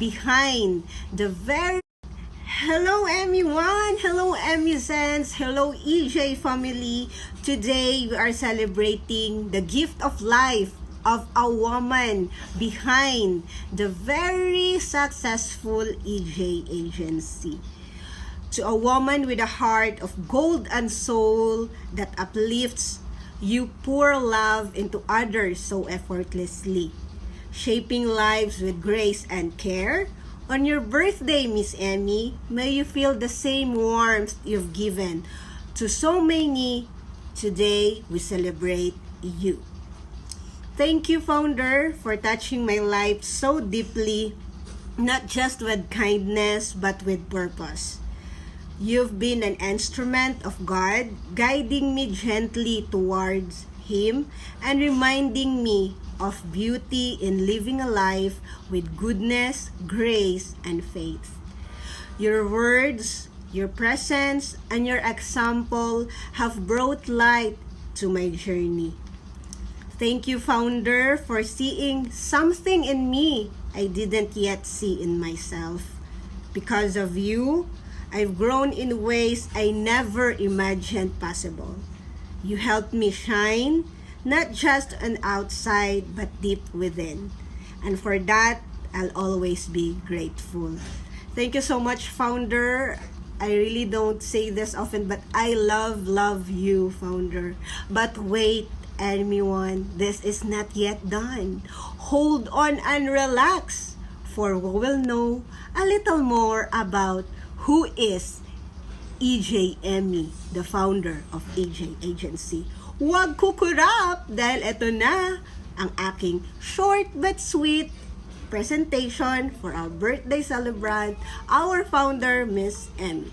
behind the very... Hello everyone! Hello Emuzens! Hello EJ family! Today we are celebrating the gift of life of a woman behind the very successful EJ agency. To a woman with a heart of gold and soul that uplifts, you pour love into others so effortlessly, shaping lives with grace and care. On your birthday, Miss Emmy, may you feel the same warmth you've given to so many. Today, we celebrate you. Thank you, Founder, for touching my life so deeply, not just with kindness, but with purpose. You've been an instrument of God, guiding me gently towards Him and reminding me of beauty in living a life with goodness, grace, and faith. Your words, your presence, and your example have brought light to my journey. Thank you, Founder, for seeing something in me I didn't yet see in myself. Because of you, I've grown in ways I never imagined possible. You helped me shine, not just on outside, but deep within. And for that, I'll always be grateful. Thank you so much, Founder. I really don't say this often, but I love you, Founder. But wait, everyone, this is not yet done. Hold on and relax, for we will know a little more about who is EJ Emmy, the founder of EJ Agency. Huwag kukurap dahil ito na ang aking short but sweet presentation for our birthday celebrant, our founder, Miss Emmy.